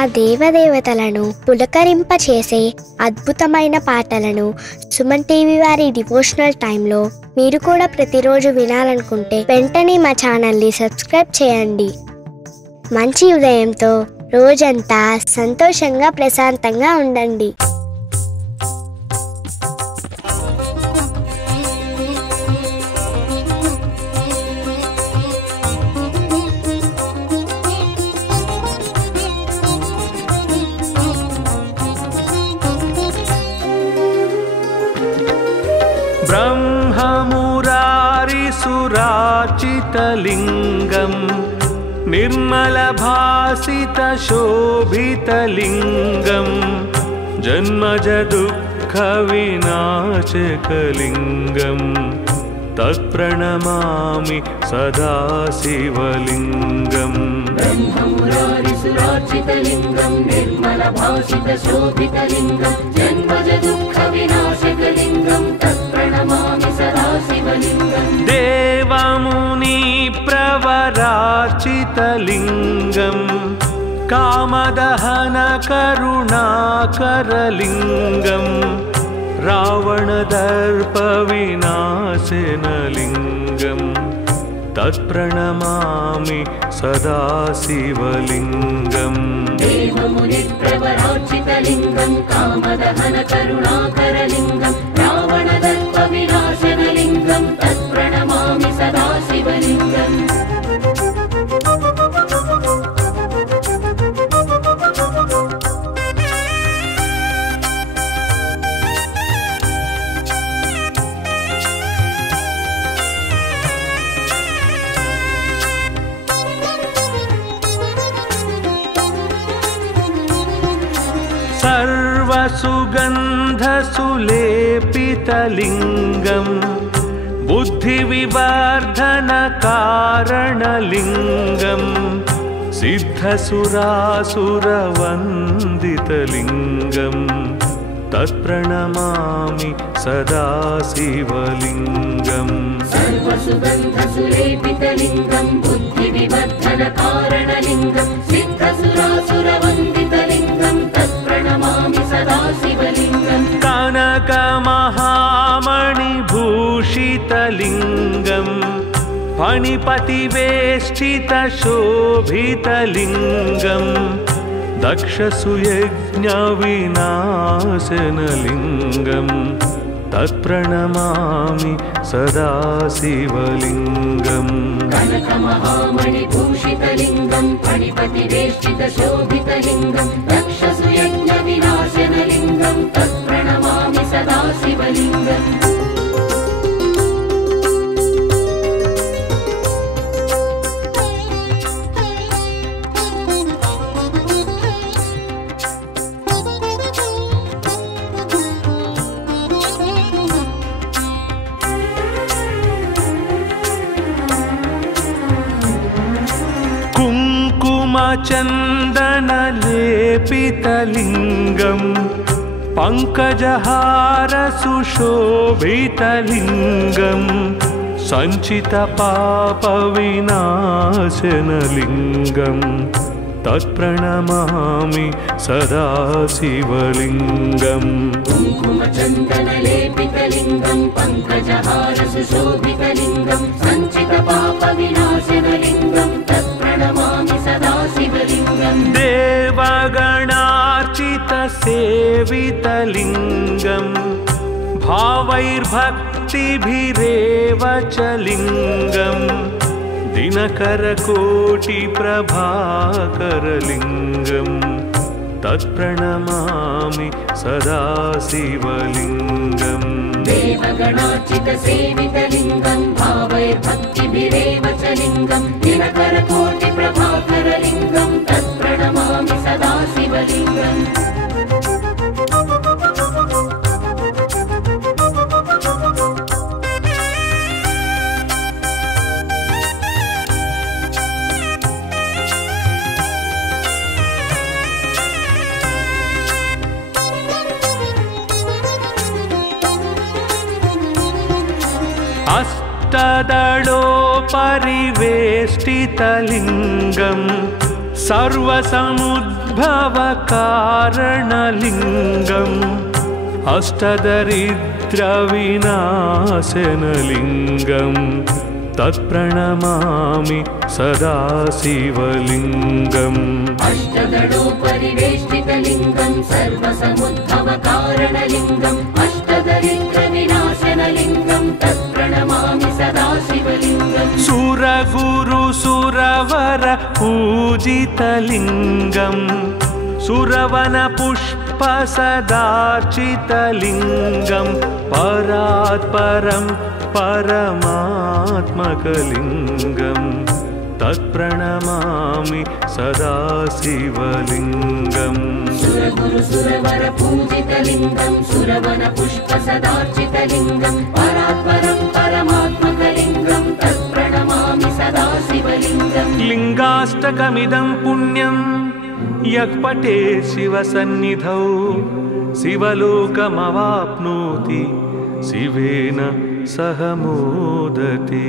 ఆ దేవదేవతలను పులకరింపచేసే అద్భుతమైన పాటలను సుమన్ టీవీ వారి డివోషనల్ టైంలో మీరు కూడా ప్రతిరోజు వినాలనుకుంటే వెంటనే మా ఛానల్ని సబ్స్క్రైబ్ చేయండి. మంచి ఉదయంతో రోజంతా సంతోషంగా ప్రశాంతంగా ఉండండి. ब्रह्ममुरारिसुराचितलिङ्गं निर्मलभासितशोभितलिङ्गं जन्मजदुःखविनाशकलिङ्गं तत्प्रणमामि सदा शिवलिङ्गम्. ब्रह्ममुरारिसुराचितलिङ्गं निर्मलभासितशोभितलिङ्गं जन्मजदुःखविनाशकलिङ्गं तत्प्रणमामि सदा शिवलिङ्गम्. देवमुनिप्रवराचितलिङ्गं कामदहनकरुणाकरलिङ्गं रावणदर्पविनाशनलिङ्गं तत्प्रणमामि सदा शिवलिङ्गम्. देवमुनिप्रवराचितलिङ्गं कामदहनकरुणाकरलिङ्गं रावणदर्पविनाशनलिङ्गं तत्प्रणमामि सदा शिवलिङ्गम्. सर्वसुगन्धसुलेपितलिङ्गं बुद्धिविवर्धनकारणलिङ्गं सिद्धसुरासुरवन्दितलिङ्गं तत्प्रणमामि सदा शिवलिङ्गम्. सर्वसुगन्धसुलेपितलिङ्गं बुद्धिविवर्धनकारणलिङ्गं सिद्धसुरासुरवन्दितलिङ्गं तत्प्रणमामि सदा शिवलिङ्गम्. कनकमहामणिभूषितलिङ्गं फणिपतिवेष्टितशोभितलिङ्गं दक्षसुयज्ञविनाशनलिङ्गं तत्प्रणमामि सदा शिवलिङ्गम्. कनकमहामणिभूषितलिङ्गं फणिपतिवेष्टितशोभितलिङ्गं दक्षसुयज्ञविनाशनलिङ्गं तत्प्रणमामि सदा शिवलिङ्गम्. कुङ्कुमचन्दनलेपितलिङ्गं पङ्कजहारसुशोभितलिङ्गं सञ्चितपापविनाशनलिङ्गं तत्प्रणमामि सदा शिवलिङ्गम्. कुङ्कुमचन्दनलेपितलिङ्गं पङ्कजहारसुशोभितलिङ्गं सञ्चितपापविनाशनलिङ्गं तत्प्रणमामि सदा शिवलिङ्गम्. देवगणार्चितसेवितलिङ्गं भावैर्भक्तिभिरेव च लिङ्गं दिनकरकोटिप्रभाकरलिङ्गं तत्प्रणमामि सदा शिवलिङ्गम्. देवगणार्चितसेवितलिङ्गं भावैर्भक्तिभिरेव च लिङ्गं दिनकरकोटिप्रभाकरलिङ्गं तत्प्रणमामि सदा शिवलिङ्गम्. अष्टदलोपरिवेष्टितलिङ्गं सर्वसमुद्र उद्भवकारणलिङ्गम् अष्टदरिद्रविनाशनलिङ्गम् तत्प्रणमामि सदा शिवलिङ्गम् अष्टदलोपरिवेष्टितलिङ्गं सर्वसमुद्भवकारणलिङ्गम् अष्टदरिद्रविनाशनलिङ्गं तत्प्रणमामि सदा शिवलिङ्गम् सुरगुरुसुरवर पूजितलिङ्गम् सुरवनपुष्पसदार्चितलिङ्गं परात्परं परमात्मकलिङ्गं तत्प्रणमामि सदा शिवलिङ्गम् सुरगुरुसुरवर पूजितलिङ्गं सुरवनपुष्पसदार्चितलिङ्गं परात्परं परमात्मकलिङ्गं तत्प्रणमामि सदा शिवलिङ्गम् लिङ्गाष्टकमिदं पुण्यं यः पठेत् शिवसन्निधौ शिवलोकमवाप्नोति शिवेन सह मोदते।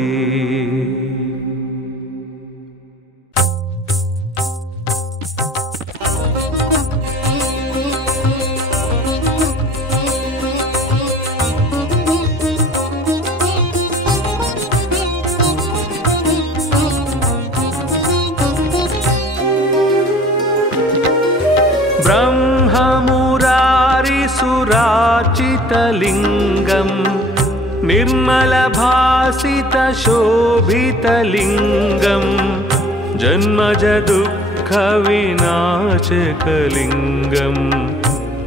ब्रह्ममुरारिसुरार्चितलिङ्गं निर्मलभासितशोभितलिङ्गं जन्मजदुःखविनाशकलिङ्गं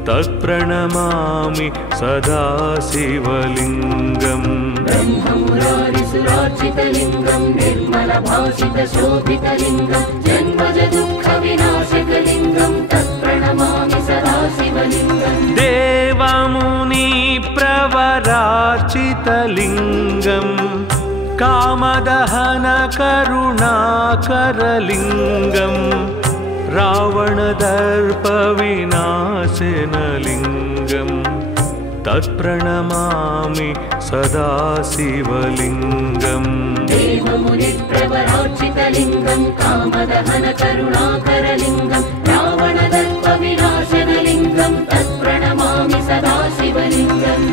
तत्प्रणमामि सदा शिवलिङ्गम् ब्रह्ममुरारिसुरार्चितलिङ्गं निर्मलभासितशोभितलिङ्गं जन्मजदुःखविनाशकलिङ्गं तत्प्रणमामि सदा शिवलिङ्गम् देवमुनिप्रवरार्चितलिङ्गं कामदहनकरुणाकरलिङ्गं रावणदर्पविनाशनलिङ्गं तत्प्रणमामि सदा शिवलिङ्गम् देवमुनिप्रवरार्चितलिङ्गं कामदहनकरुणाकरलिङ्गं रावणदर्पविनाशनलिङ्गं तत्प्रणमामि सदा शिवलिङ्गम्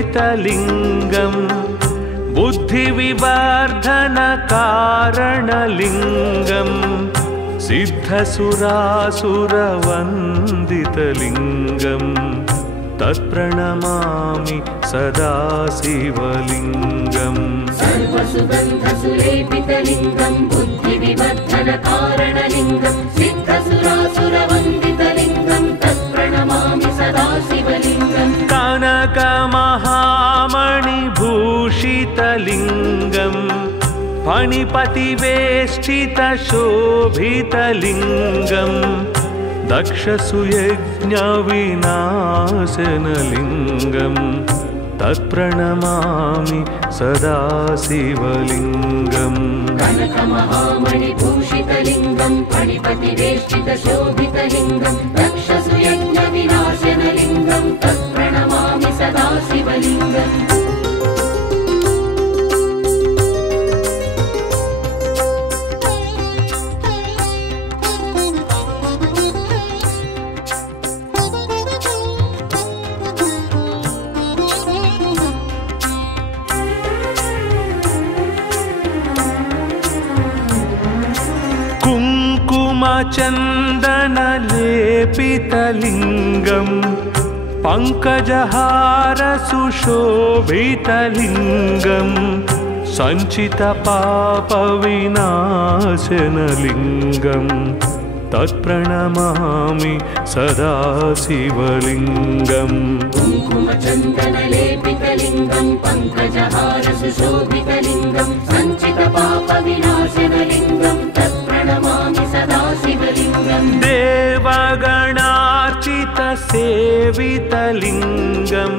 सर्वसुगन्धसुलेपितलिङ्गं बुद्धिविवर्धनकारणलिङ्गं सिद्धसुरासुरवन्दितलिङ्गं तत्प्रणमामि सदा शिवलिङ्गम् सर्वसुगन्धसुलेपितलिङ्गं बुद्धिविवर्धनकारणलिङ्गं सिद्धसुरासुरवन्दितलिङ्गं तत्प्रणमामि सदा शिवलिङ्गम् कनकमहामणिभूषितलिङ्गं फणिपतिवेष्टितशोभितलिङ्गं दक्षसुयज्ञविनाशनलिङ्गं तत्प्रणमामि सदा शिवलिङ्गम् कनकमहामणिभूषितलिङ्गं फणिपतिवेष्टितशोभितलिङ्गं दक्षसुयज्ञविनाशनलिङ्गं तत्प्रणमामि सदा शिवलिङ्गम् कुङ्कुमचन्दनलेपितलिङ्गं पङ्कजहारसुशोभितलिङ्गं सञ्चितपापविनाशनलिङ्गं तत्प्रणमामि सदा शिवलिङ्गम् कुङ्कुमचन्दनलेपितलिङ्गं पङ्कजहारसुशोभितलिङ्गं सञ्चितपापविनाशनलिङ्गं तत्प्रणमामि सदा शिवलिङ्गम् देवगणार्चितसेवितलिङ्गं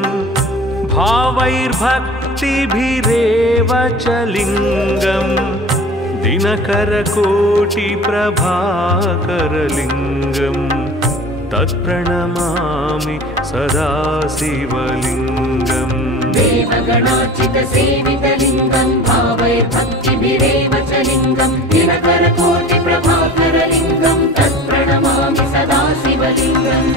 भावैर्भक्तिभिरेव च लिङ्गं दिनकरकोटिप्रभाकरलिङ्गं तत्प्रणमामि सदा शिवलिङ्गम् देवगणार्चितसेवितलिङ्गं भावैर्भक्तिभिरेव च लिङ्गं दिनकरकोटिप्रभाकरलिङ्गं तत्प्रणमामि सदा शिवलिङ्गम्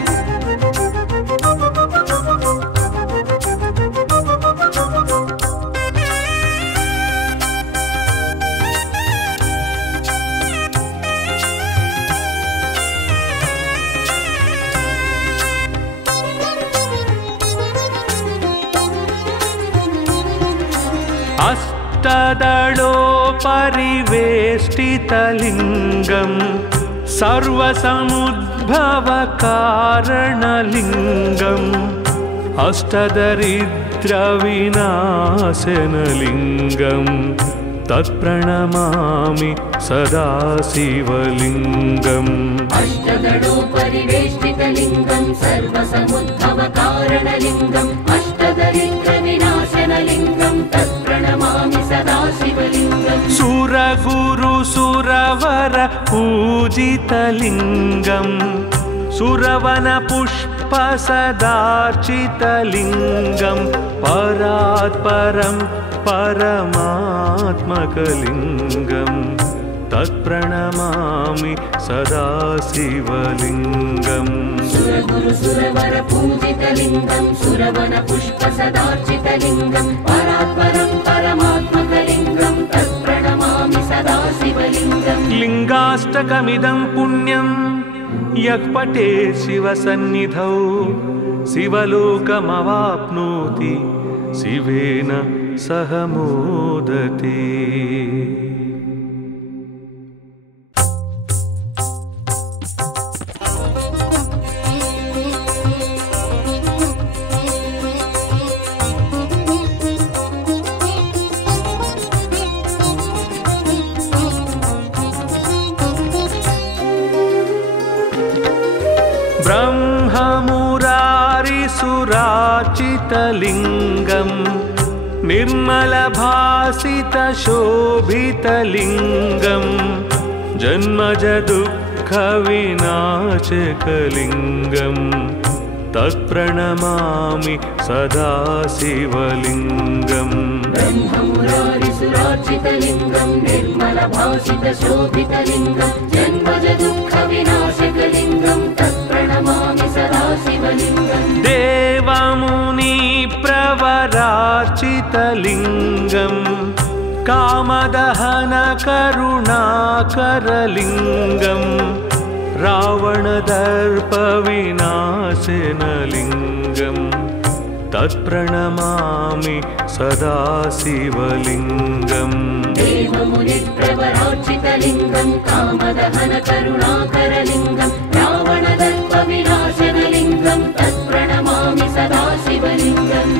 अष्टदलोपरिवेष्टितलिङ्गं सर्वसमुद्भवकारणलिङ्गम् अष्टदरिद्रविनाशनलिङ्गं तत्प्रणमामि सदा शिवलिङ्गम् अष्टदलोपरिवेष्टितलिङ्गं सर्वसमुद्भवकारणलिङ्गम् अष्टदरिद्रविनाशनलिङ्गं तत्प्रणमामि सदा शिवलिङ्गम् सुरगुरुसुरवर पूजितलिङ्गं सुरवनपुष्पसदार्चितलिङ्गं परात्परं परमात्मकलिङ्गं तत्प्रणमामि सदा शिवलिङ्गम् सुरगुरुसुरवर पूजितलिङ्गं सुरवनपुष्पसदार्चितलिङ्गं परात्परं परमात्मकलिङ्गं तत्प्रणमामि सदा शिवलिङ्गम् लिङ्गाष्टकमिदं पुण्यं यः पठेत् शिवसन्निधौ शिवलोकमवाप्नोति शिवेन सह मोदते। ब्रह्ममुरारिसुराचितलिङ्गं निर्मलभासितशोभितलिङ्गं जन्मजदुःखविनाशकलिङ्गं तत्प्रणमामि सदा शिवलिङ्गम् ब्रह्ममुरारिसुरार्चितलिङ्गं निर्मलभासितशोभितलिङ्गं जन्मजदुःखविनाशकलिङ्गं तत्प्रणमामि सदा शिवलिङ्गम् देवमुनिप्रवरार्चितलिङ्गं कामदहनकरुणाकरलिङ्गं रावणदर्पविनाशनलिङ्गं तत्प्रणमामि सदा शिवलिङ्गम् देवमुनिप्रवरार्चितलिङ्गं कामदहनकरुणाकरलिङ्गं रावणदर्पविनाशनलिङ्गं तत्प्रणमामि सदा शिवलिङ्गम्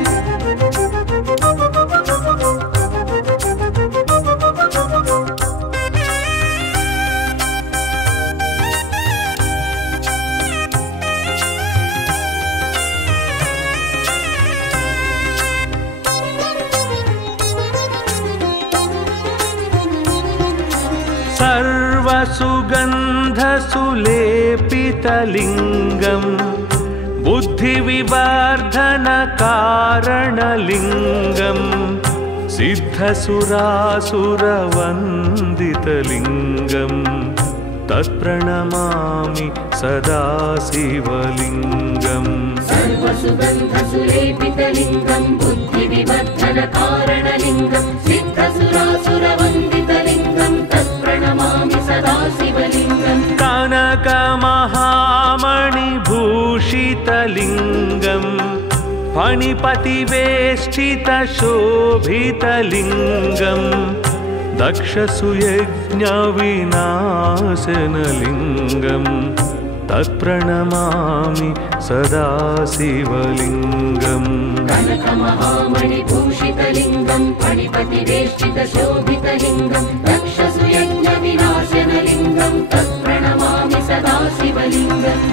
सर्वसुगन्धसुलेपितलिङ्गं बुद्धिविवर्धनकारणलिङ्गं सिद्धसुरासुरवन्दितलिङ्गं तत्प्रणमामि सदा शिवलिङ्गम् सर्वसुगन्धसुलेपितलिङ्गं बुद्धिविवर्धनकारणलिङ्गं सिद्धसुरासुरवन्दितलिङ्गं तत्प्रणमामि सदा शिवलिङ्गम् कनकमहामणिभूषितलिङ्गं फणिपतिवेष्टितशोभितलिङ्गं दक्षसुयज्ञविनाशनलिङ्गं तत्प्रणमामि सदा शिवलिङ्गम् कनकमहामणिभूषितलिङ्गं फणिपतिवेष्टितशोभितलिङ्गं दक्षसुयज्ञविनाशनलिङ्गं तत्प्रणमामि सदा शिवलिङ्गम्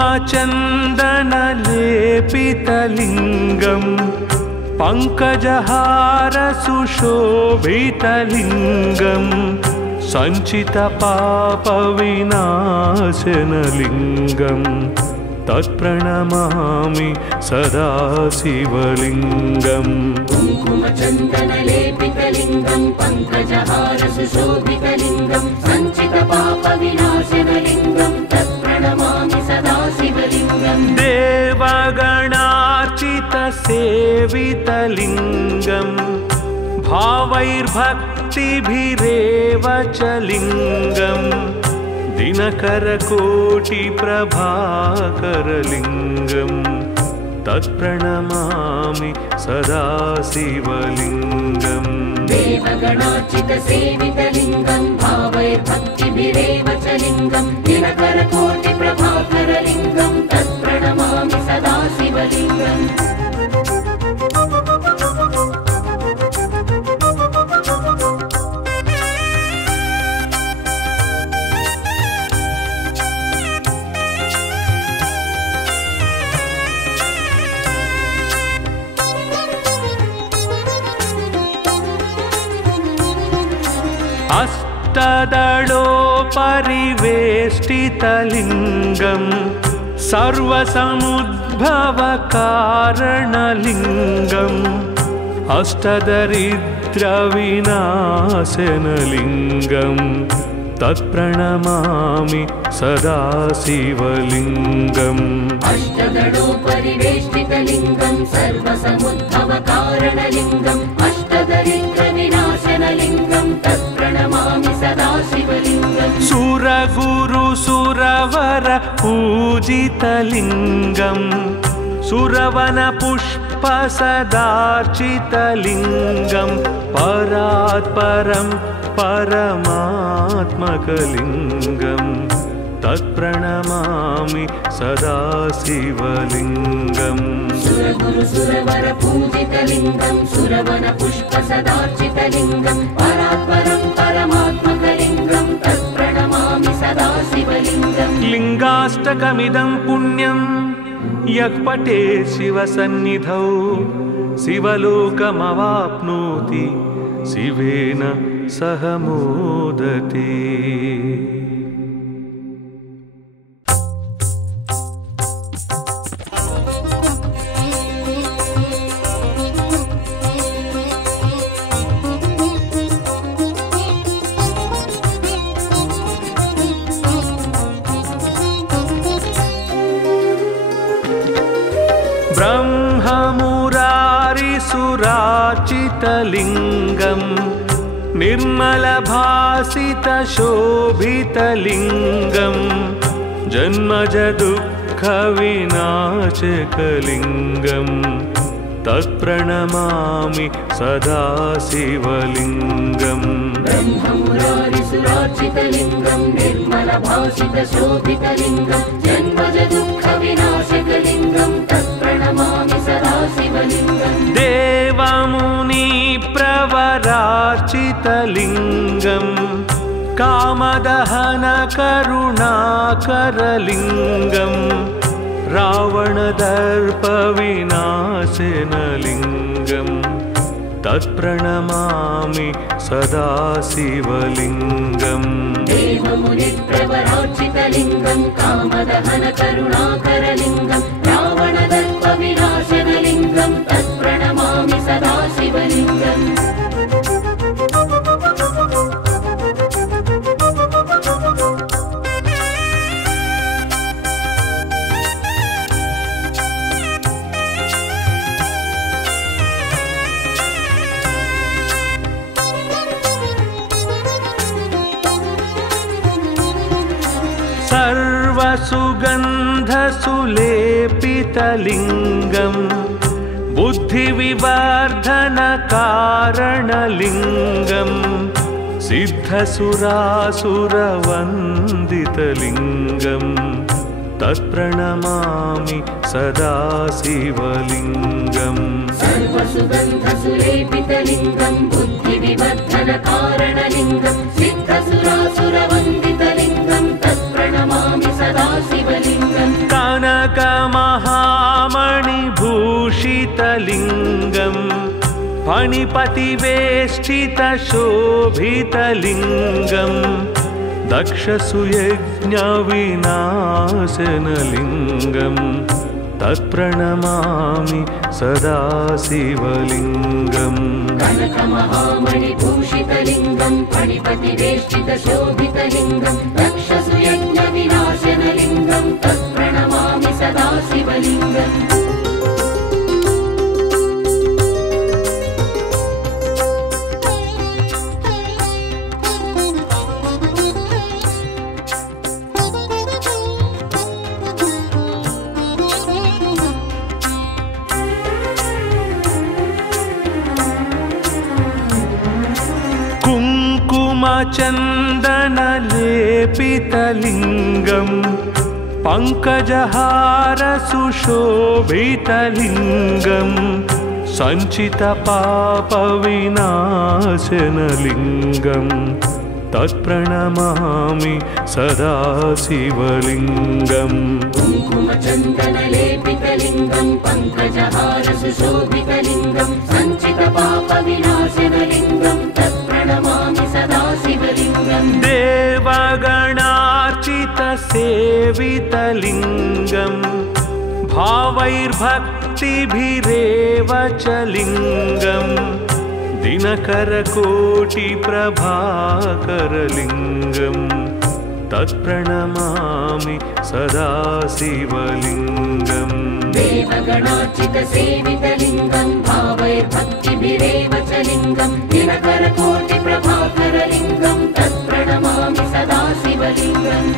कुङ्कुमचन्दनलेपितलिङ्गं पङ्कजहारसुशोभितलिङ्गं सञ्चितपापविनाशनलिङ्गं तत्प्रणमामि सदा शिवलिङ्गम् कुङ्कुमचन्दनलेपितलिङ्गं पङ्कजहारसुशोभितलिङ्गं सञ्चितपापविनाशनलिङ्गं तत्प्रणमामि सदा शिवलिङ्गम् देवगणार्चितसेवितलिङ्गं भावैर्भक्तिभिरेव च लिङ्गं दिनकरकोटिप्रभाकरलिङ्गं तत्प्रणमामि सदा शिवलिङ्गम् देवगणार्चितसेवितलिङ्गं भावैर्भक्तिभिरेव च लिङ्गं दिनकरकोटिप्रभाकरलिङ्गं तत्प्रणमामि सदा शिवलिङ्गम् अष्टदलोपरिवेष्टितलिङ्गं सर्वसमुद्भवकारणलिङ्गम् अष्टदरिद्रविनाशनलिङ्गं तत्प्रणमामि सदा शिवलिङ्गम् अष्टदलोपरिवेष्टितलिङ्गं सर्वसमुद्भवकारणलिङ्गम् अष्टदरिद्रविनाशनलिङ्गं तत्प्रणमामि सदा शिवलिङ्गम् सुरगुरुसुरवर पूजितलिङ्गं सुरवनपुष्पसदार्चितलिङ्गं परात्परं परमात्मकलिङ्गं तत्प्रणमामि सदा शिवलिङ्गम् सुरगुरुसुरवर पूजितलिङ्गं सुरवनपुष्पसदार्चितलिङ्गं परात्परं परमात्मकलिङ्गं तत्प्रणमामि सदा शिवलिङ्गम् लिङ्गाष्टकमिदं पुण्यं यः पठेत् शिवसन्निधौ शिवलोकमवाप्नोति शिवेन सह मोदते। ब्रह्ममुरारिसुरार्चितलिङ्गं निर्मलभासितशोभितलिङ्गं जन्मजदुःखविनाशकलिङ्गं तत्प्रणमामि सदा शिवलिङ्गम् ब्रह्ममुरारिसुरार्चितलिङ्गं निर्मलभासितशोभितलिङ्गं जन्मजदुःखविनाशकलिङ्गं तत्प्रणमामि सदा शिवलिङ्गम् देवमुनिप्रवरार्चितलिङ्गं कामदहनकरुणाकरलिङ्गं रावणदर्पविनाशनलिङ्गं तत्प्रणमामि सदा शिवलिङ्गम् देवमुनिप्रवरार्चितलिङ्गं कामदहनकरुणाकरलिङ्गं रावणदर्पविनाशनलिङ्गं तत्प्रणमामि सदा शिवलिङ्गम् सर्वसुगन्धसुलेपितलिङ्गं बुद्धिविवर्धनकारणलिङ्गं सिद्धसुरासुरवन्दितलिङ्गं तत्प्रणमामि सदा शिवलिङ्गम् सर्वसुगन्धसुलेपितलिङ्गं बुद्धिविवर्धनकारणलिङ्गं सिद्धसुरासुरवन्दितलिङ्गं तत्प्रणमामि सदा शिवलिङ्गम् फणिपतिवेष्टितशोभितलिङ्गं दक्षसुयज्ञविनाशनलिङ्गं तत्प्रणमामि सदा शिवलिङ्गम् कनकमहामणिभूषितलिङ्गं फणिपतिवेष्टितशोभितलिङ्गं दक्षसुयज्ञविनाशनलिङ्गं तत्प्रणमामि सदा शिवलिङ्गम् चन्दनलेपितलिङ्गं पङ्कजहारसुशोभितलिङ्गं सञ्चितपापविनाशनलिङ्गं तत्प्रणमामि सदा शिवलिङ्गम् कुङ्कुमचन्दनलेपितलिङ्गं पङ्कजहारसुशोभितलिङ्गं सञ्चितपापविनाशनलिङ्गं तत्प्रणमामि सदा शिवलिङ्गम् देवगणार्चितसेवितलिङ्गं भावैर्भक्तिभिरेव च लिङ्गं दिनकरकोटिप्रभाकरलिङ्गं तत्प्रणमामि सदा शिवलिङ्गम् देवगणार्चितसेवितलिङ्गं भावैर्भक्तिभिरेव च लिङ्गं दिनकरकोटिप्रभाकरलिङ्गं तत्प्रणमामि सदा शिवलिङ्गम्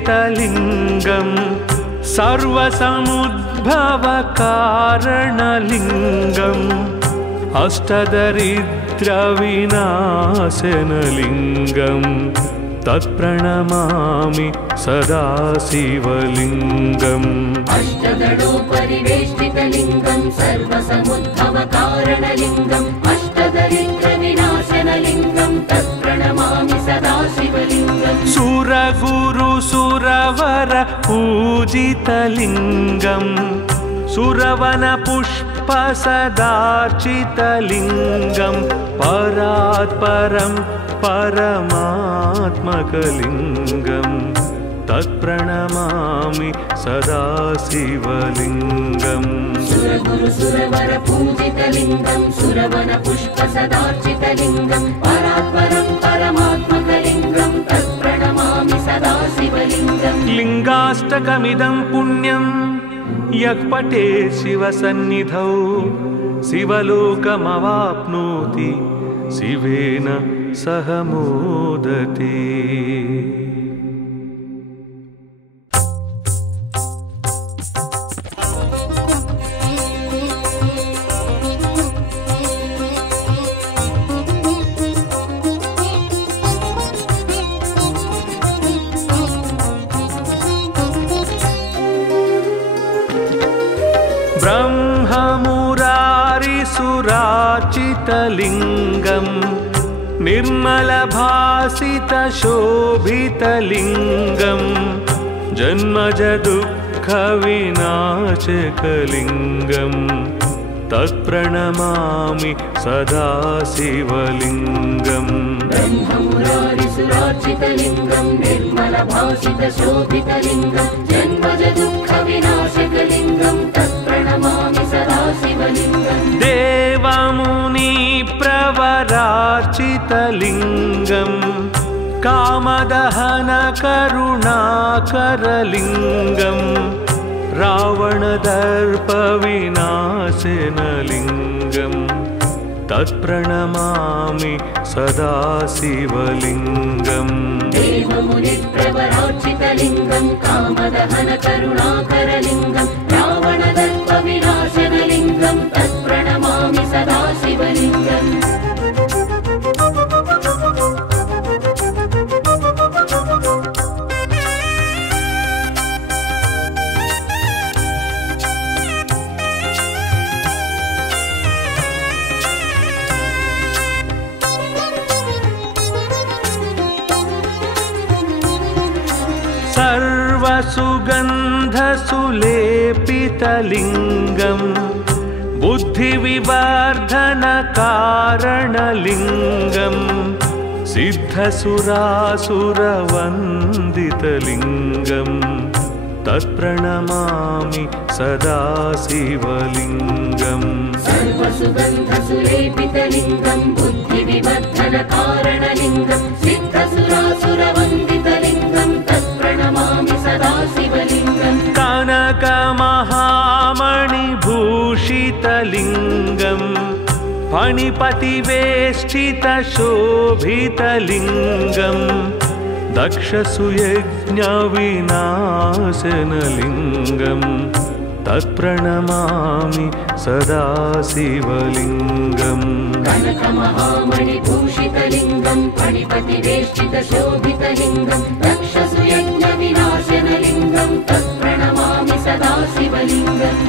अष्टदलोपरिवेष्टितलिङ्गं सर्वसमुद्भवकारणलिङ्गम् अष्टदरिद्रविनाशनलिङ्गं तत्प्रणमामि सदा शिवलिङ्गम् अष्टदलोपरिवेष्टितलिङ्गं सर्वसमुद्भवकारणलिङ्गम् अष्टदरिद्रविनाशनलिङ्गं तत्प्रणमामि सदा शिवलिङ्गम् सुरगुरुसुरवर पूजितलिङ्गं सुरवनपुष्पसदार्चितलिङ्गं परात्परं परमात्मकलिङ्गं तत्प्रणमामि सदा शिवलिङ्गम् सुरगुरुसुरवर पूजितलिङ्गं सुरवनपुष्पसदार्चितलिङ्गं परात्परं परमात्मकलिङ्गं तत्प्रणमामि सदा शिवलिङ्गम् लिङ्गाष्टकमिदं पुण्यं यः पठेत् शिवसन्निधौ शिवलोकमवाप्नोति शिवेन सह मोदते। ब्रह्ममुरारिसुराचितलिङ्गं निर्मलभासितशोभितलिङ्गं जन्मजदुःखविनाशकलिङ्गं तत्प्रणमामि सदा शिवलिङ्गम् ब्रह्ममुरारिसुरार्चितलिङ्गं निर्मलभासितशोभितलिङ्गं जन्मजदुःखविनाशकलिङ्गं तत्प्रणमामि सदा शिवलिङ्गम् देवमुनिप्रवरार्चितलिङ्गं कामदहनकरुणाकरलिङ्गं रावणदर्पविनाशनलिङ्गं तत्प्रणमामि सदा शिवलिङ्गम् देवमुनिप्रवरार्चितलिङ्गं कामदहनकरुणाकरलिङ्गं रावणदर्पविनाशनलिङ्गं तत्प्रणमामि सदा शिवलिङ्गम् सुगन्धसुलेपितलिङ्गम् बुद्धिविवर्धनकारणलिङ्गम् सिद्धसुरासुरवन्दितलिङ्गम् तत्प्रणमामि सदा शिवलिङ्गम् सर्वसुगन्धसुलेपितलिङ्गं बुद्धिविवर्धनकारणलिङ्गं सिद्धसुरासुरवन्दितलिङ्गं तत्प्रणमामि सदा शिवलिङ्गम् कनकमहामणिभूषितलिङ्गम् फणिपतिवेष्टितशोभितलिङ्गम् दक्षसुयज्ञविनाशनलिङ्गम् तत्प्रणमामि सदा शिवलिङ्गम् कनकमहामणिभूषितलिङ्गं फणिपतिवेष्टितशोभितलिङ्गं दक्षसुयज्ञविनाशनलिङ्गं तत्प्रणमामि सदा शिवलिङ्गम्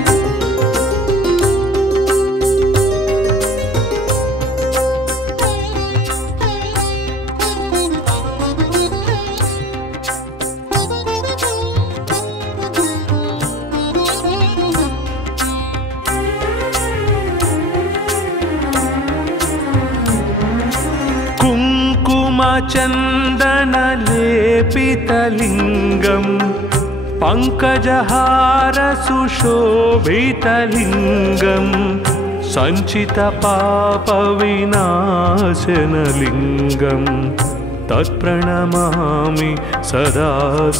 चन्दनलेपितलिङ्गम् पङ्कजहारसुशोभितलिङ्गम् सञ्चितपापविनाशनलिङ्गम् तत्प्रणमामि सदा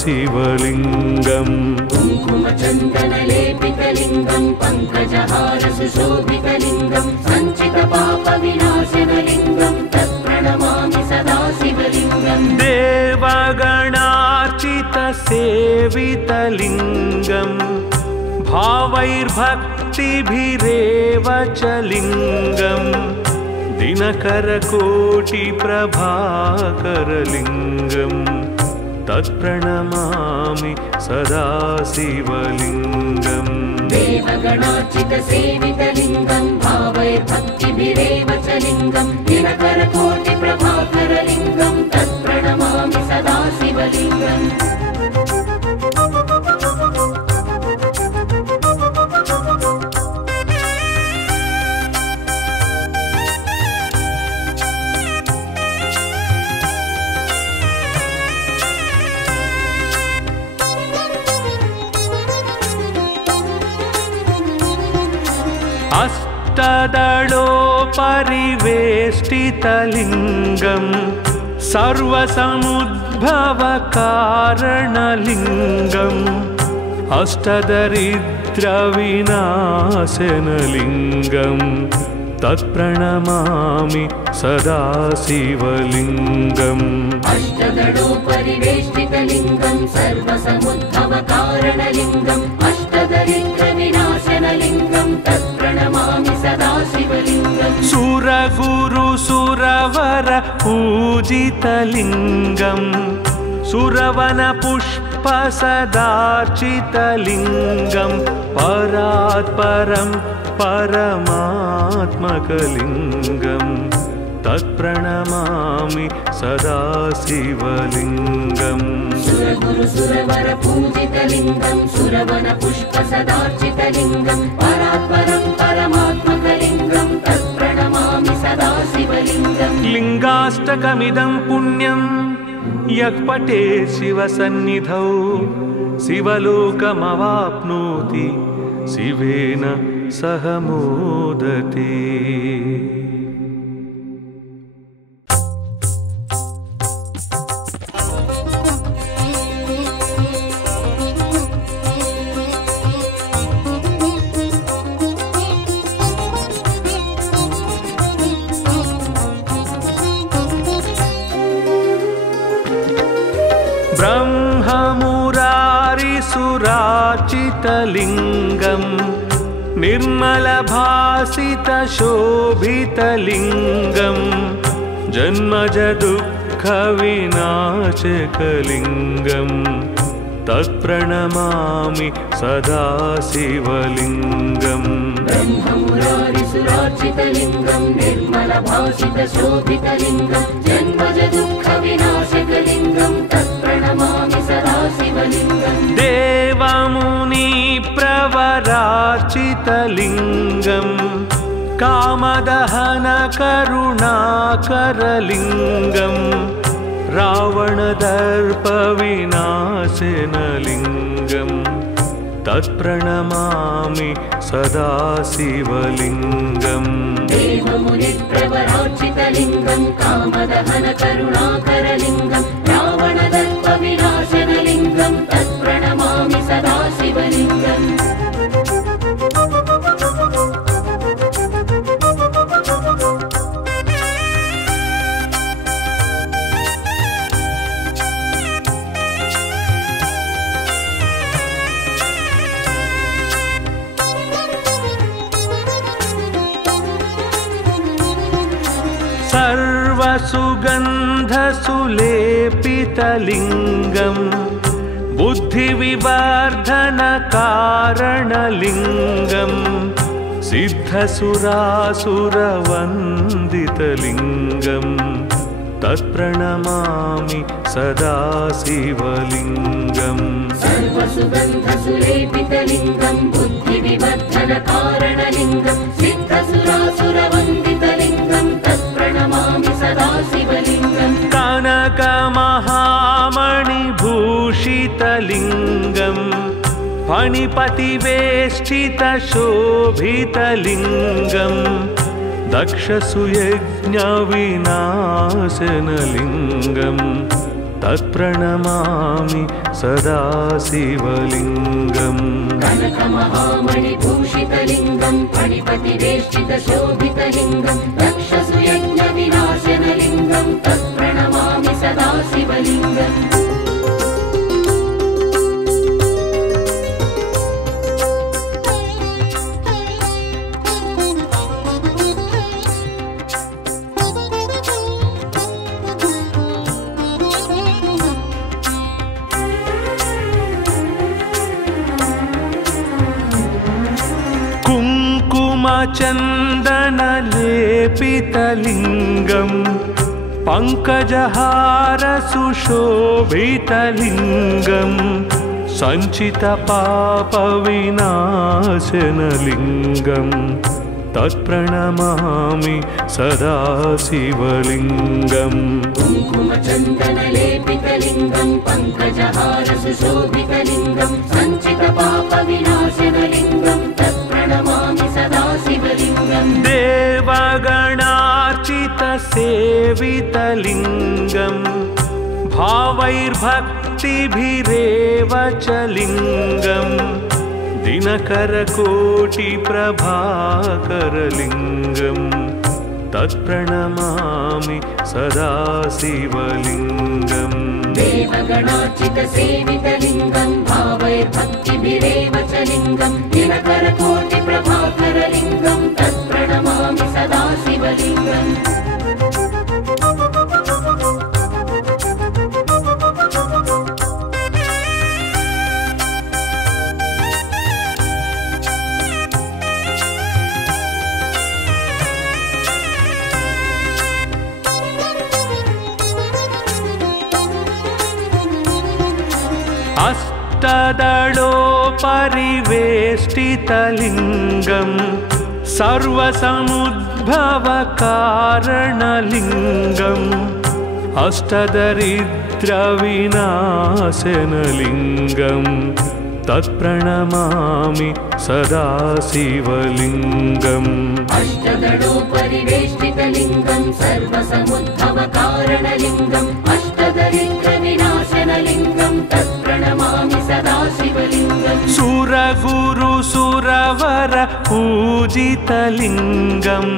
शिवलिङ्गम् कुङ्कुमचन्दनलेपितलिङ्गं पङ्कजहारसुशोभितलिङ्गं सञ्चितपापविनाशनलिङ्गं तत्प्रणमामि सदा शिवलिङ्गम् देवगणार्चितसेवितलिङ्गम् भावैर्भक्तिभिरेव च लिङ्गम् दिनकरकोटिप्रभाकरलिङ्गम् तत्प्रणमामि सदा शिवलिङ्गम् देवगणार्चितसेवितलिङ्गं भावैर्भक्तिभिरेव च लिङ्गं दिनकरकोटिप्रभाकरलिङ्गं तत्प्रणमामि सदा शिवलिङ्गम् अष्टदलोपरिवेष्टितलिङ्गम् सर्वसमुद्भवकारणलिङ्गम् अष्टदरिद्रविनाशनलिङ्गम् तत्प्रणमामि सदा शिवलिङ्गम् अष्टदलोपरिवेष्टितलिङ्गं सर्वसमुद्भवकारणलिङ्गम् अष्टदरिद्रविनाशनलिङ्गं तत्प्रणमामि सदा शिवलिङ्गम् सुरगुरुसुरवर पूजितलिङ्गम् सुरवनपुष्पसदार्चितलिङ्गम् परात्परम् परमात्मकलिङ्गम् तत्प्रणमामि सदा शिवलिङ्गम् सुरगुरुसुरवर पूजितलिङ्गं सुरवनपुष्पसदार्चितलिङ्गं परात्परं परमात्मकलिङ्गं तत्प्रणमामि सदा शिवलिङ्गम् लिङ्गाष्टकमिदं पुण्यं यः पठेत् शिवसन्निधौ शिवलोकमवाप्नोति शिवेन सह मोदते। ब्रह्ममुरारिसुरार्चितलिङ्गम् निर्मलभासितशोभितलिङ्गम् जन्मजदुःखविनाशकलिङ्गम् तत्प्रणमामि सदा शिवलिङ्गम् ब्रह्ममुरारिसुरार्चितलिङ्गं निर्मलभासितशोभितलिङ्गं जन्मजदुःखविनाशकलिङ्गं तत्प्रणमामि तत्प्रणमामि सदा शिवलिङ्गम् देवमुनि प्रवरार्चितलिङ्गम् कामदहन करुणाकरलिङ्गम् रावणदर्पविनाशनलिङ्गम् तत्प्रणमामि सदा शिवलिङ्गम् देवमुनिप्रवरार्चितलिङ्गम् कामदहन करुणाकरलिङ्गम् रावणदर्पविनाशनलिङ्गम् तत्प्रणमामि सदा शिवलिङ्गम् सर्वसुगन्धसुलेपितलिङ्गम् बुद्धिविवर्धनकारणलिङ्गम् सिद्धसुरासुरवन्दितलिङ्गम् तत्प्रणमामि सदा शिवलिङ्गम् सर्वसुगन्धसुलेपितलिङ्गम् बुद्धिविवर्धनकारणलिङ्गम् सिद्धसुरासुरवन्दितलिङ्गम् तत्प्रणमामि सदा शिवलिङ्गम् कनकमहामणिभूषितलिङ्गम् फणिपतिवेष्टितशोभितलिङ्गम् दक्षसुयज्ञविनाशनलिङ्गम् तत्प्रणमामि सदा शिवलिङ्गम् कनकमहामणिभूषितलिङ्गम् फणिपतिवेष्टितशोभितलिङ्गम् दक्षसुयज्ञविनाशनलिङ्गम् तत्प्रणमामि सदा शिवलिङ्गम् कुङ्कुमचन्दनलेपितलिङ्गम् पङ्कजहारसुशोभितलिङ्गम् सञ्चितपापविनाशनलिङ्गम् तत्प्रणमामि सदा शिवलिङ्गम् कुङ्कुमचन्दनलेपितलिङ्गम् पङ्कजहारसुशोभितलिङ्गम् सञ्चितपापविनाशनलिङ्गम् तत्प्रणमामि सदा शिवलिङ्गम् देवगणार्चितसेवितलिङ्गम् भावैर्भक्तिभिरेव च लिङ्गम् दिनकरकोटिप्रभाकरलिङ्गम् तत्प्रणमामि सदा शिवलिङ्गम् देवगणार्चितसेवितलिङ्गम् भावैर्भक्तिभिरेव च लिङ्गम् दिनकरकोटिप्रभाकरलिङ्गम् तत्प्रणमामि सदा शिवलिङ्गम् अष्टदलोपरिवेष्टितलिङ्गम् सर्वसमुद्भवकारणलिङ्गम् अष्टदरिद्रविनाशनलिङ्गम् तत्प्रणमामि सदा शिवलिङ्गम् अष्टदलोपरिवेष्टितलिङ्गम् सर्वसमुद्भवकारणलिङ्गम् अष्टदरिद्रविनाशनलिङ्गम् तत्प्रणमामि सदा शिवलिङ्गम् सुरगुरुसुरवर पूजितलिङ्गम्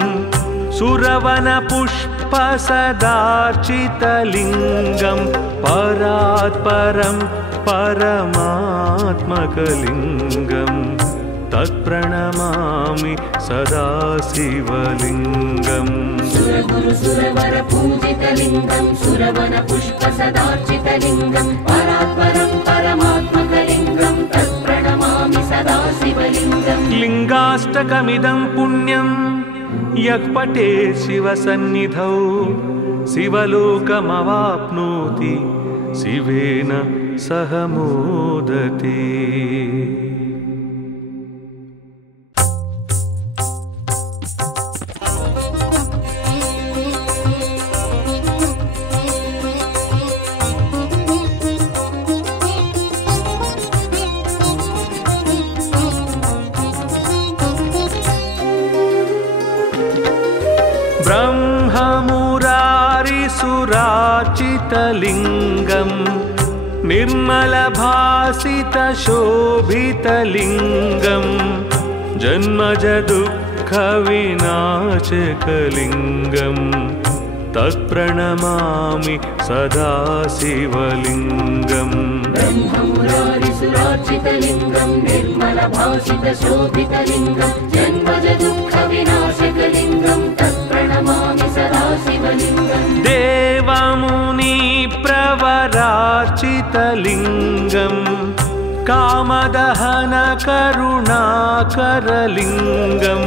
सुरवनपुष्पसदार्चितलिङ्गम् परात्परं परमात्मकलिङ्गम् तत्प्रणमामि सदा शिवलिङ्गम् सुरगुरुसुरवर पूजितलिङ्गम् सुरवनपुष्पसदार्चितलिङ्गम् परात्परं परमात्मकलिङ्गम् तत्प्रणमामि सदा शिवलिङ्गम् लिङ्गाष्टकमिदं पुण्यं यः पठेत् शिवसन्निधौ शिवलोकमवाप्नोति शिवेन सह मोदते। ब्रह्ममुरारिसुराचितलिङ्गं निर्मलभासितशोभितलिङ्गं जन्मजदुःखविनाशकलिङ्गं तत्प्रणमामि सदा शिवलिङ्गम्। ब्रह्ममुरारिसुराचितलिङ्गं निर्मलभासितशोभितलिङ्गं जन्मजदुःखविनाशकलिङ्गं तत्प्रणमामि सदा शिवलिङ्गम्। देवमुनिप्रवरार्चितलिङ्गं कामदहनकरुणाकरलिङ्गं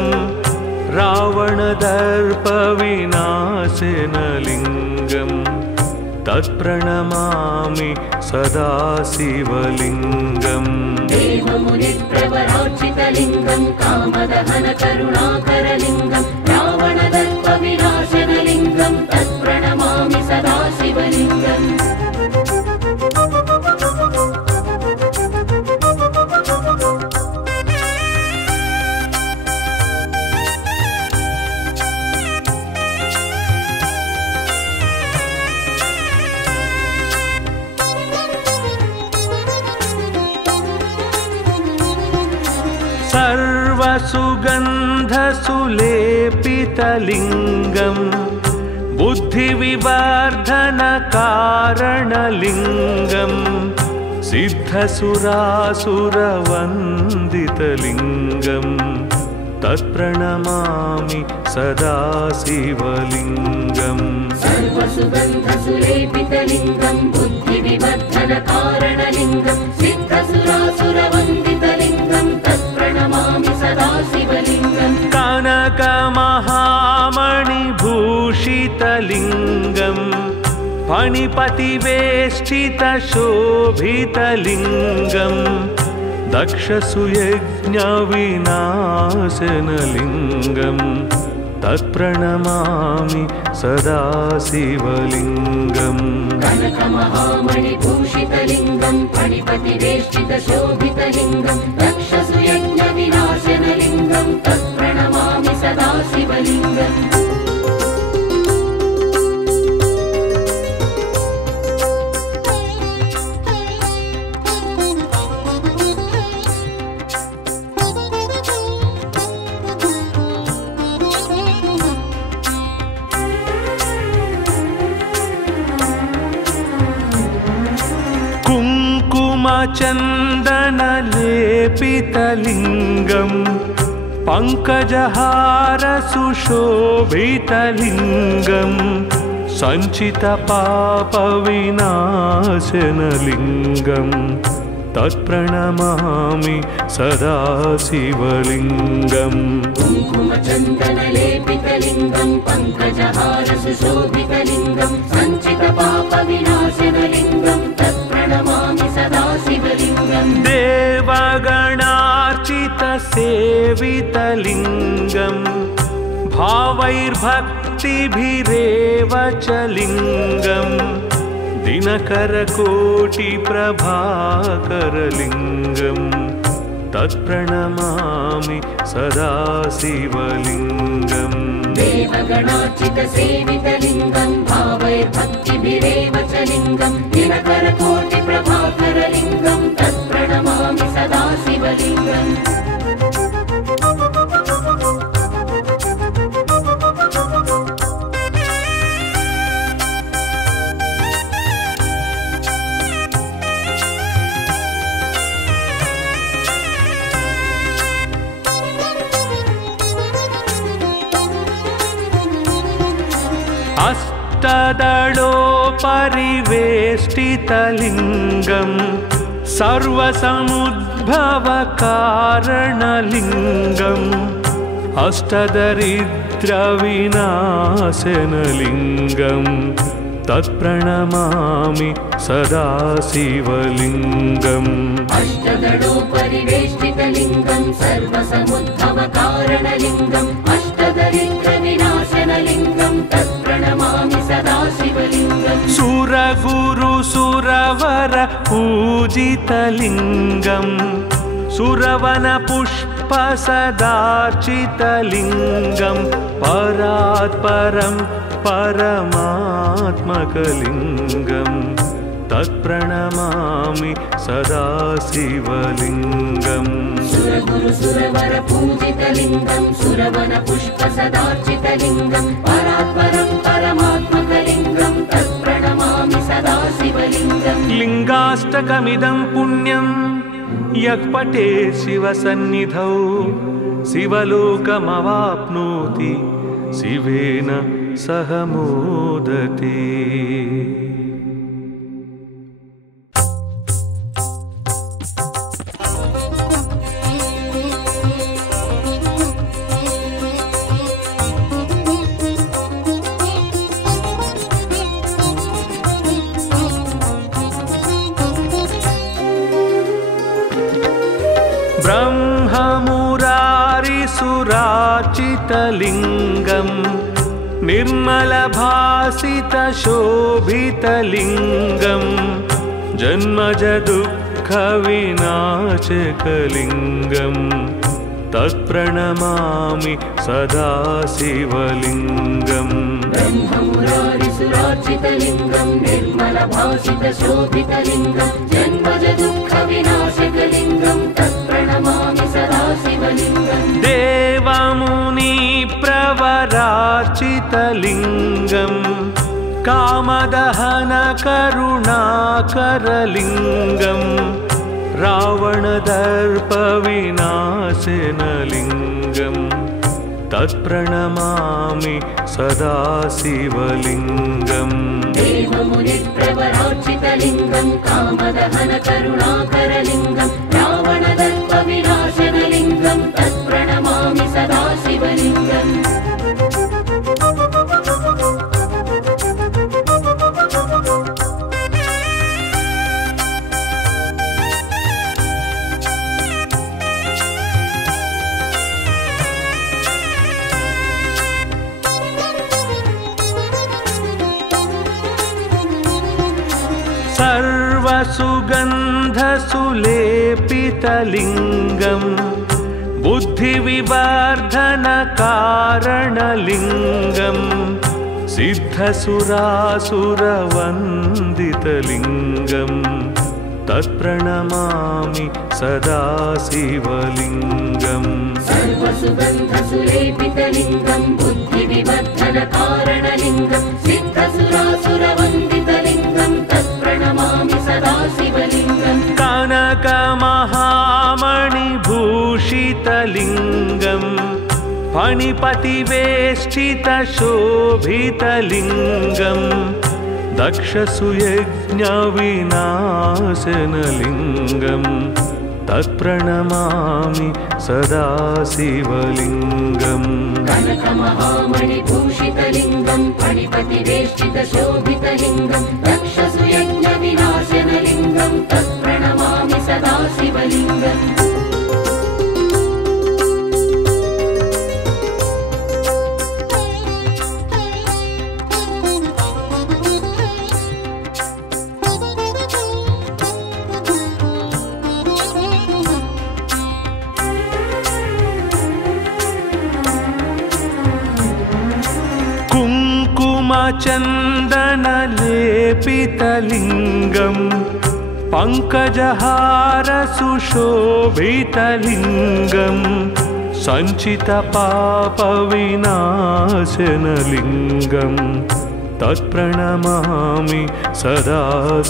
रावणदर्पविनाशनलिङ्गं तत्प्रणमामि सदा शिवलिङ्गम्। देवमुनिप्रवरार्चितलिङ्गं कामदहनकरुणाकरलिङ्गं रावणदर्पविनाशनलिङ्गं तत्प्रणमामि सदा शिवलिङ्गम्। सर्वसुगन्धसुलेपितलिङ्गं बुद्धिविवर्धनकारणलिङ्गं सिद्धसुरासुरवन्दितलिङ्गं तत्प्रणमामि सदा शिवलिङ्गम्। सर्वसुगन्धसुलेपितलिङ्गं बुद्धिविवर्धनकारणलिङ्गं सिद्धसुरासुरवन्दितलिङ्गं तत्प्रणमामि सदा शिवलिङ्गम्। कनकमहामणिभूषितलिङ्गं फणिपतिवेष्टितशोभितलिङ्गं दक्षसुयज्ञविनाशनलिङ्गं तत्प्रणमामि सदा शिवलिङ्गम्। कनकमहामणिभूषितलिङ्गं फणिपतिवेष्टितशोभितलिङ्गं दक्षसुयज्ञविनाशनलिङ्गं तत्प्रणमामि सदा शिवलिङ्गम्। कुङ्कुमचन्दनलेपितलिङ्गं पङ्कजहारसुशोभितलिङ्गं सञ्चितपापविनाशनलिङ्गं तत्प्रणमामि सदा शिवलिङ्गम्। कुङ्कुमचन्दनलेपितलिङ्गं पङ्कजहारसुशोभितलिङ्गं सञ्चितपापविनाशनलिङ्गं तत्प्रणमामि सदा शिवलिङ्गम्। देवगणार्चितसेवितलिङ्गं भावैर्भक्तिभिरेव च लिङ्गं दिनकरकोटिप्रभाकरलिङ्गं तत्प्रणमामि सदा शिवलिङ्गम्। देवगणार्चितसेवितलिङ्गं भावैर्भक्तिभिरेव च लिङ्गं दिनकरकोटिप्रभाकरलिङ्गं तत्प्रणमामि सदा शिवलिङ्गम्। अष्टदलोपरिवेष्टितलिङ्गं सर्वसमुद्भवकारणलिङ्गं अष्टदरिद्रविनाशनलिङ्गं तत्प्रणमामि सदा शिवलिङ्गम् अष्टदलोपरिवेष्टितलिङ्गं सर्वसमुद्भवकारणलिङ्गम् अष्टदरिद्रविनाशनलिङ्गं तत्प्रणमामि सदा शिवलिङ्गम् सुरगुरु सुरवर पूजितलिङ्गम् सुरवन पुष्प सदार्चितलिङ्गं परात् परं परमात्मकलिङ्गम् तत्प्रणमामि सदा शिवलिङ्गम् सुरगुरु सुरवर पूजितलिङ्गं सुरवन पुष्प सदार्चितलिङ्गं परात् परं परमात्मकलिङ्गं तत्प्रणमामि सदा शिवलिङ्गम् लिङ्गाष्टकमिदं पुण्यं यः पठेत् शिवसन्निधौ शिवलोकमवाप्नोति शिवेन सह मोदते। ब्रह्ममुरारिसुराचितलिङ्गं निर्मलभासितशोभितलिङ्गं जन्मजदुःखविनाशकलिङ्गं तत्प्रणमामि सदा शिवलिङ्गम् ब्रह्ममुरारिसुराचितलिङ्गं निर्मलभासितशोभितलिङ्गं जन्मजदुःखविनाशकलिङ्गं तत्प्रणमामि सदा शिवलिङ्गम् देवमुनिप्रवरार्चितलिङ्गं कामदहनकरुणाकरलिङ्गं रावणदर्पविनाशनलिङ्गं तत्प्रणमामि सदा शिवलिङ्गम् देवमुनिप्रवरार्चितलिङ्गं कामदहनकरुणाकरलिङ्गं रावणदर्पविनाशनलिङ्गं तत्प्रणमामि सदा शिवलिङ्गम् सर्वसुगन्धसुलेपितलिङ्गं बुद्धिविवर्धनकारणलिङ्गं सिद्धसुरासुरवन्दितलिङ्गं तत्प्रणमामि सदा शिवलिङ्गम् सर्वसुगन्धसुलेपितलिङ्गं बुद्धिविवर्धनकारणलिङ्गं सिद्धसुरासुरवन्दितलिङ्गं तत्प्रणमामि सदा शिवलिङ्गम् कनकमहामणिभूषितलिङ्गं फणिपतिवेष्टितशोभितलिङ्गं दक्षसुयज्ञविनाशनलिङ्गं तत्प्रणमामि सदा शिवलिङ्गम् कनकमहामणिभूषितलिङ्गं फणिपतिवेष्टितशोभितलिङ्गं दक्षसुयज्ञविनाशनलिङ्गं तत्प्रणमामि सदा शिवलिङ्गम् कुङ्कुमचन्दनलेपितलिङ्गं पङ्कजहारसुशोभितलिङ्गं सञ्चितपापविनाशनलिङ्गं तत्प्रणमामि सदा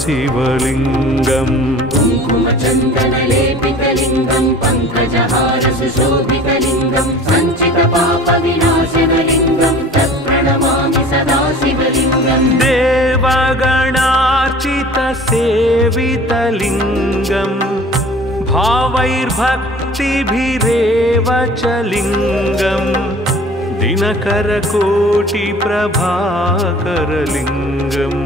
शिवलिङ्गम् कुङ्कुमचन्दनलेपितलिङ्गं पङ्कजहारसुशोभितलिङ्गं सञ्चितपापविनाशनलिङ्गं तत्प्रणमामि सदा शिवलिङ्गम् देवगणार्चितसेवितलिङ्गं भावैर्भक्तिभिरेव च लिङ्गं दिनकरकोटिप्रभाकरलिङ्गं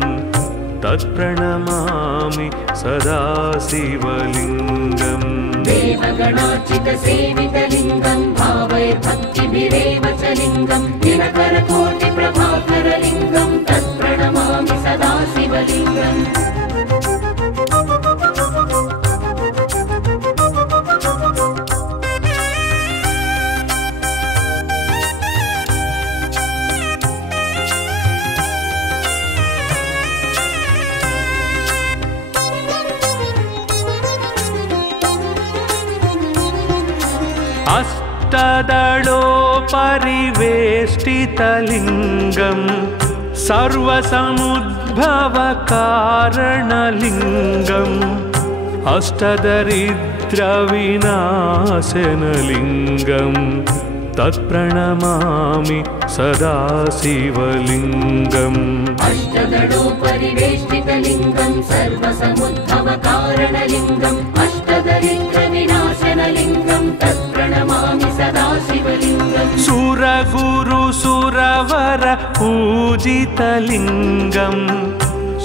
तत्प्रणमामि सदा शिवलिङ्गम् देवगणार्चितसेवितलिङ्गं भावये भक्तिभिरेव च लिङ्गं दिनकरकोटिप्रभाकरलिङ्गं तत्प्रणमामि सदा शिवलिङ्गम् अष्टदलोपरिवेष्टितलिङ्गं सर्वसमुद्भवकारणलिङ्गम् अष्टदरिद्रविनाशनलिङ्गं तत्प्रणमामि सदा शिवलिङ्गम् अष्टदलोपरिवेष्टितलिङ्गं सर्वसमुद्भवकारणलिङ्गम् अष्टदरिद्रविनाशनलिङ्गं तत्प्रणमामि सदा शिवलिङ्गम् सुरगुरुसुरवर पूजितलिङ्गं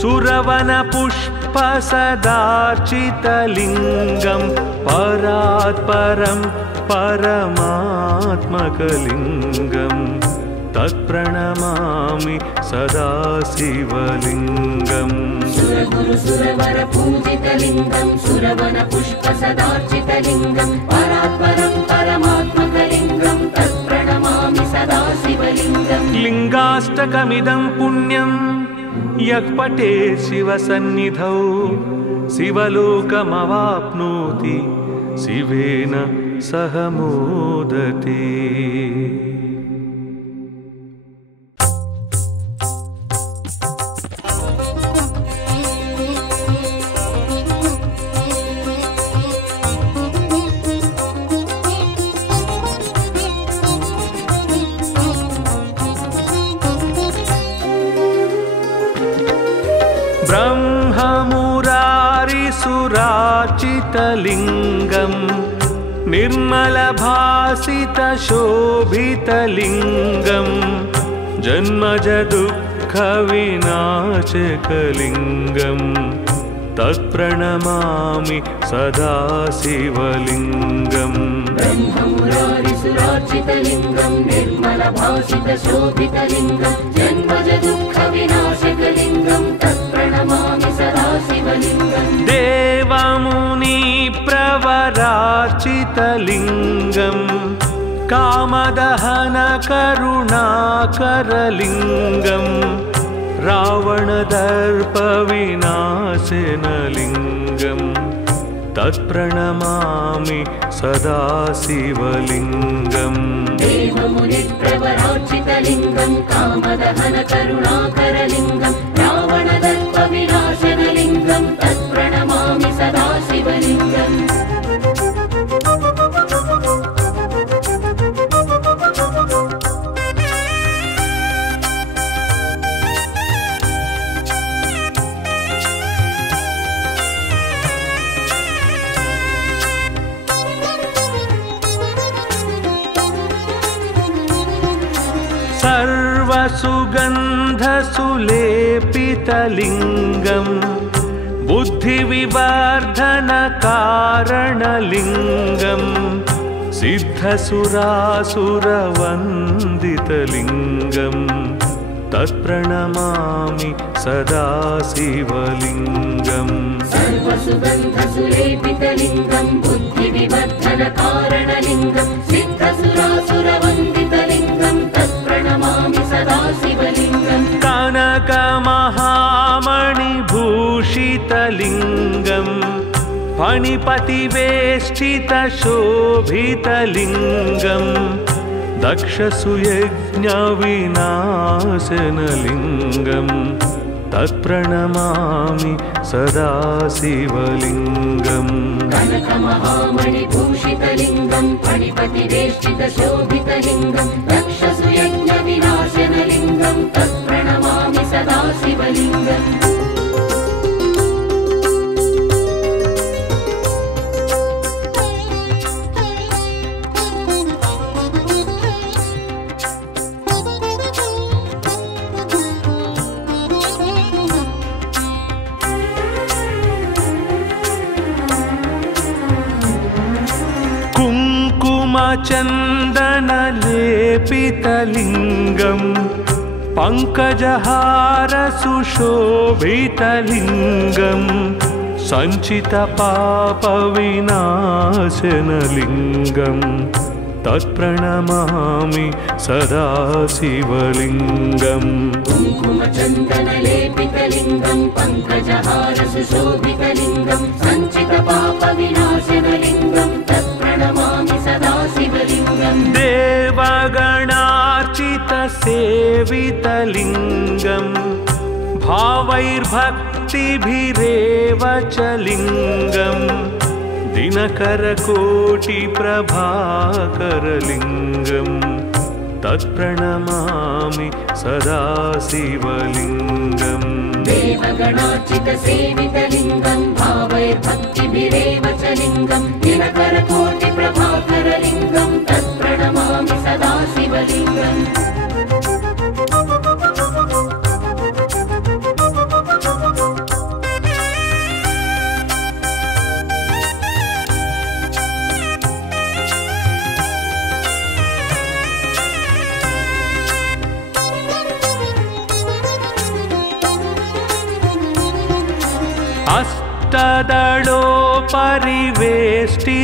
सुरवनपुष्पसदार्चितलिङ्गं परात्परं परमात्मकलिङ्गं तत्प्रणमामि सदा शिवलिङ्गम् सुरगुरुसुरवर पूजितलिङ्गं सुरवनपुष्पसदार्चितलिङ्गं परात्परं परमात्मकलिङ्गं तत्प्रणमामि सदा शिवलिङ्गम् लिङ्गाष्टकमिदं पुण्यं यः पठेत् शिवसन्निधौ शिवलोकमवाप्नोति शिवेन सह मोदते। ब्रह्ममुरारिसुरार्चितलिङ्गं निर्मलभासितशोभितलिङ्गं जन्मजदुःखविनाशकलिङ्गं तत्प्रणमामि सदा शिवलिङ्गम् ब्रह्ममुरारिसुरार्चितलिङ्गं निर्मलभासितशोभितलिङ्गं जन्मजदुःखविनाशकलिङ्गं तत्प्रणमामि सदा शिवलिङ्गम् देवमुनिप्रवरार्चितलिङ्गं कामदहनकरुणाकरलिङ्गं रावणदर्पविनाशनलिङ्गं तत्प्रणमामि सदा शिवलिङ्गम् देवमुनिप्रवरार्चितलिङ्गं कामदहनकरुणाकरलिङ्गं रावणदर्पविनाशनलिङ्गं तत्प्रणमामि सदा शिवलिङ्गम् सर्वसुगन्धसुलेपितलिङ्गं बुद्धिविवर्धनकारणलिङ्गं सिद्धसुरासुरवन्दितलिङ्गं तत्प्रणमामि सदा शिवलिङ्गम् सर्वसुगन्धसुलेपितलिङ्गं बुद्धिविवर्धनकारणलिङ्गं सिद्धसुरासुरवन्दितलिङ्गं तत्प्रणमामि सदा शिवलिङ्गम् कनकमहामणिभूषितलिङ्गं फणिपतिवेष्टितशोभितलिङ्गं दक्षसुयज्ञविनाशनलिङ्गं तत्प्रणमामि सदा शिवलिङ्गम् कनकमहामणिभूषितलिङ्गं फणिपतिवेष्टितशोभितलिङ्गं दक्षसुयज्ञविनाशनलिङ्गं तत्प्रणमामि सदा शिवलिङ्गम् कुङ्कुमचन्दनलेपितलिङ्गं पङ्कजहारसुशोभितलिङ्गं सञ्चितपापविनाशनलिङ्गं तत्प्रणमामि सदा शिवलिङ्गम् कुङ्कुमचन्दनलेपितलिङ्गं पङ्कजहारसुशोभितलिङ्गं सञ्चितपापविनाशनलिङ्गं तत्प्रणमामि सदा शिवलिङ्गम् देवगणार्चितसेवितलिङ्गं भावैर्भक्तिभिरेव च लिङ्गं दिनकरकोटिप्रभाकरलिङ्गं तत्प्रणमामि सदा शिवलिङ्गम् देवगणार्चितसेवितलिङ्गं भावैर्भक्तिभिरेव च लिङ्गं दिनकरकोटिप्रभाकरलिङ्गं तत्प्रणमामि सदा शिवलिङ्गम्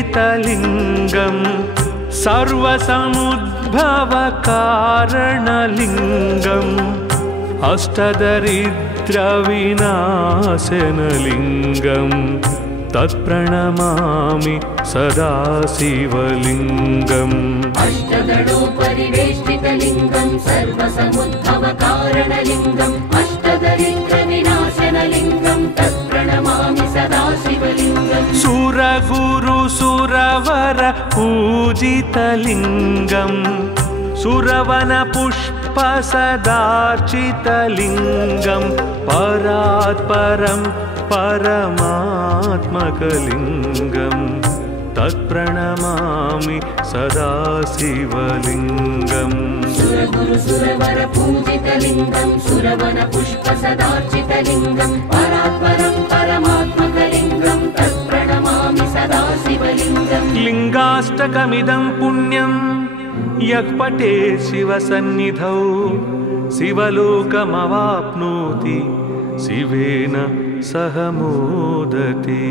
अष्टदलोपरिवेष्टितलिङ्गं सर्वसमुद्भवकारणलिङ्गम् अष्टदरिद्रविनाशनलिङ्गं तत्प्रणमामि सदा शिवलिङ्गम् अष्टदलोपरिवेष्टितलिङ्गं सर्वसमुद्भवकारणलिङ्गम् अष्टदरिद्रविनाशनलिङ्गं तत्प्रणमामि सदा शिवलिङ्गम् सुरगुरुसुरवर पूजितलिङ्गं सुरवनपुष्पसदार्चितलिङ्गं परात्परं परमात्मकलिङ्गं तत्प्रणमामि सदा शिवलिङ्गम् सुरगुरुसुरवर पूजितलिङ्गं सुरवनपुष्पसदार्चितलिङ्गं परात्परं परमात्मकलिङ्गं तत्प्रणमामि सदा शिवलिङ्गम् लिङ्गाष्टकमिदं पुण्यं यः पठेत् शिवसन्निधौ शिवलोकमवाप्नोति शिवेन सह मोदते।